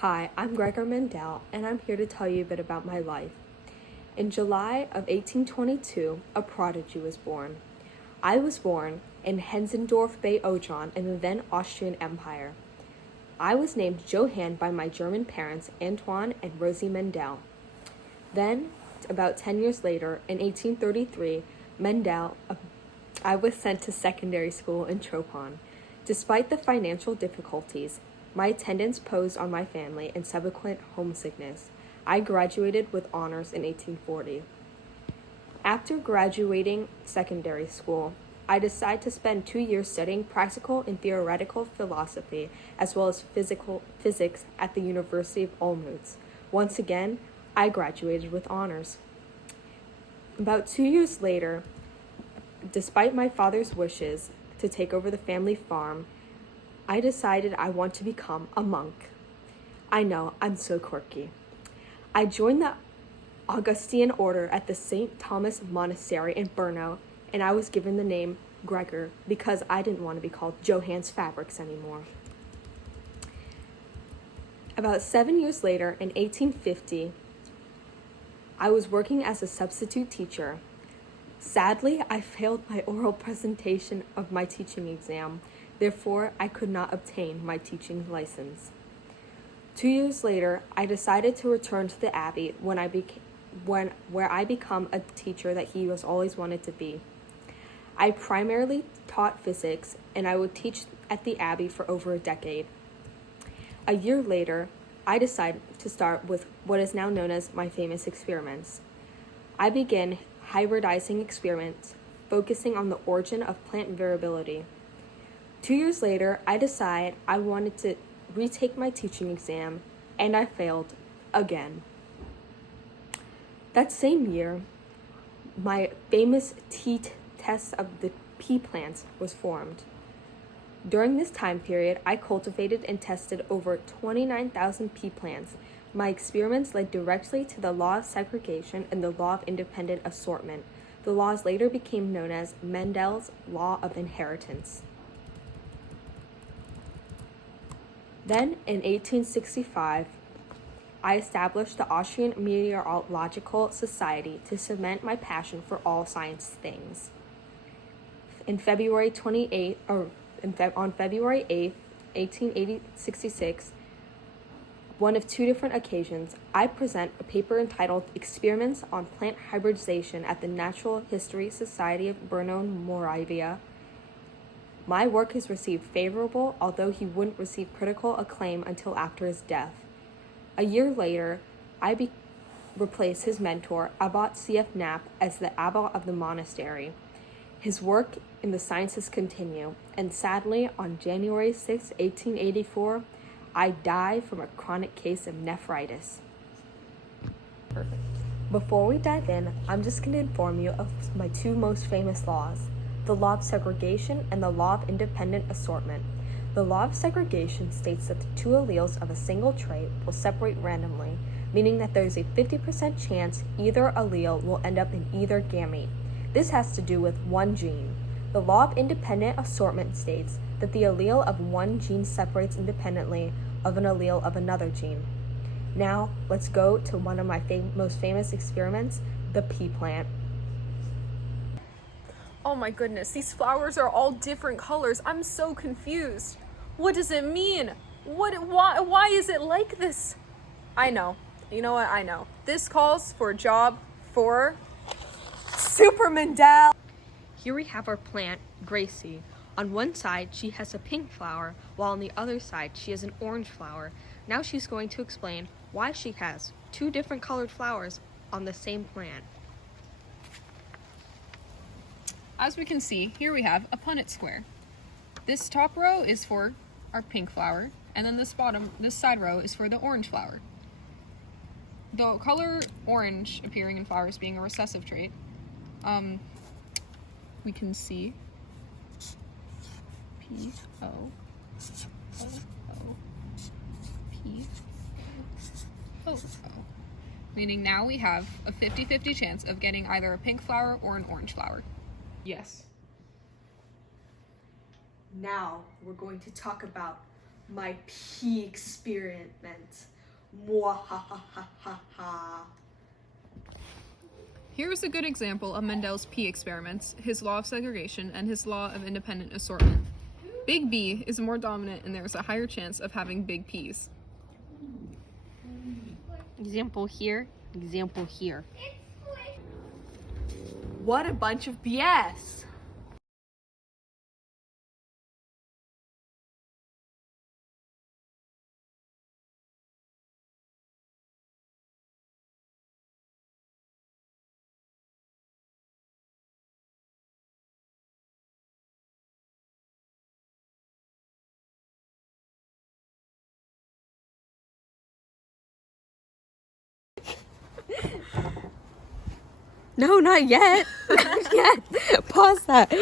Hi, I'm Mendel, and I'm here to tell you a bit about my life. In July of 1822, a prodigy was born. I was born in Hensendorf bei Odron in the then Austrian Empire. I was named Johann by my German parents, Antoine and Rosie Mendel. Then, about 10 years later, in 1833, I was sent to secondary school in Tropon. Despite the financial difficulties, my attendance posed on my family and subsequent homesickness, I graduated with honors in 1840. After graduating secondary school, I decided to spend 2 years studying practical and theoretical philosophy as well as physics at the University of Olmütz. Once again, I graduated with honors. About 2 years later, despite my father's wishes to take over the family farm, I decided I want to become a monk. I know, I'm so quirky. I joined the Augustine order at the St. Thomas Monastery in Brno, and I was given the name Gregor because I didn't want to be called Johann's Fabrics anymore. About 7 years later, in 1850, I was working as a substitute teacher. Sadly, I failed my oral presentation of my teaching exam. Therefore, I could not obtain my teaching license. 2 years later, I decided to return to the Abbey where I become a teacher that he was always wanted to be. I primarily taught physics, and I would teach at the Abbey for over a decade. A year later, I decided to start with what is now known as my famous experiments. I began hybridizing experiments, focusing on the origin of plant variability. 2 years later, I decided I wanted to retake my teaching exam, and I failed again. That same year, my famous test of the pea plants was formed. During this time period, I cultivated and tested over 29,000 pea plants. My experiments led directly to the law of segregation and the law of independent assortment. The laws later became known as Mendel's law of inheritance. Then, in 1865, I established the Austrian Meteorological Society to cement my passion for all science things. On February 8th, 1866, one of two different occasions, I present a paper entitled Experiments on Plant Hybridization at the Natural History Society of Brno, Moravia. My work has received favorable, although he wouldn't receive critical acclaim until after his death. A year later, I replaced his mentor, Abbot C.F. Knapp, as the abbot of the monastery. His work in the sciences continue, and sadly, on January 6, 1884, I died from a chronic case of nephritis. Perfect. Before we dive in, I'm just going to inform you of my two most famous laws, the law of segregation and the law of independent assortment. The law of segregation states that the two alleles of a single trait will separate randomly, meaning that there is a 50% chance either allele will end up in either gamete. This has to do with one gene. The law of independent assortment states that the allele of one gene separates independently of an allele of another gene. Now, let's go to one of my most famous experiments, the pea plant. Oh my goodness, these flowers are all different colors. I'm so confused. What does it mean? Why is it like this? I know. You know what? I know. This calls for a job for Super Mendel. Here we have our plant, Gracie. On one side, she has a pink flower, while on the other side, she has an orange flower. Now she's going to explain why she has two different colored flowers on the same plant. As we can see, here we have a Punnett square. This top row is for our pink flower, and then this side row is for the orange flower. The color orange appearing in flowers being a recessive trait, we can see P-O, O-O, P-O-O. Meaning now we have a 50-50 chance of getting either a pink flower or an orange flower. Yes. Now we're going to talk about My pea experiment. Mwahahaha. Here is a good example of Mendel's pea experiments, his law of segregation, and his law of independent assortment. Big B is more dominant and there is a higher chance of having big peas. Example here, example here. What a bunch of BS! No, not yet. Not yet. Pause that.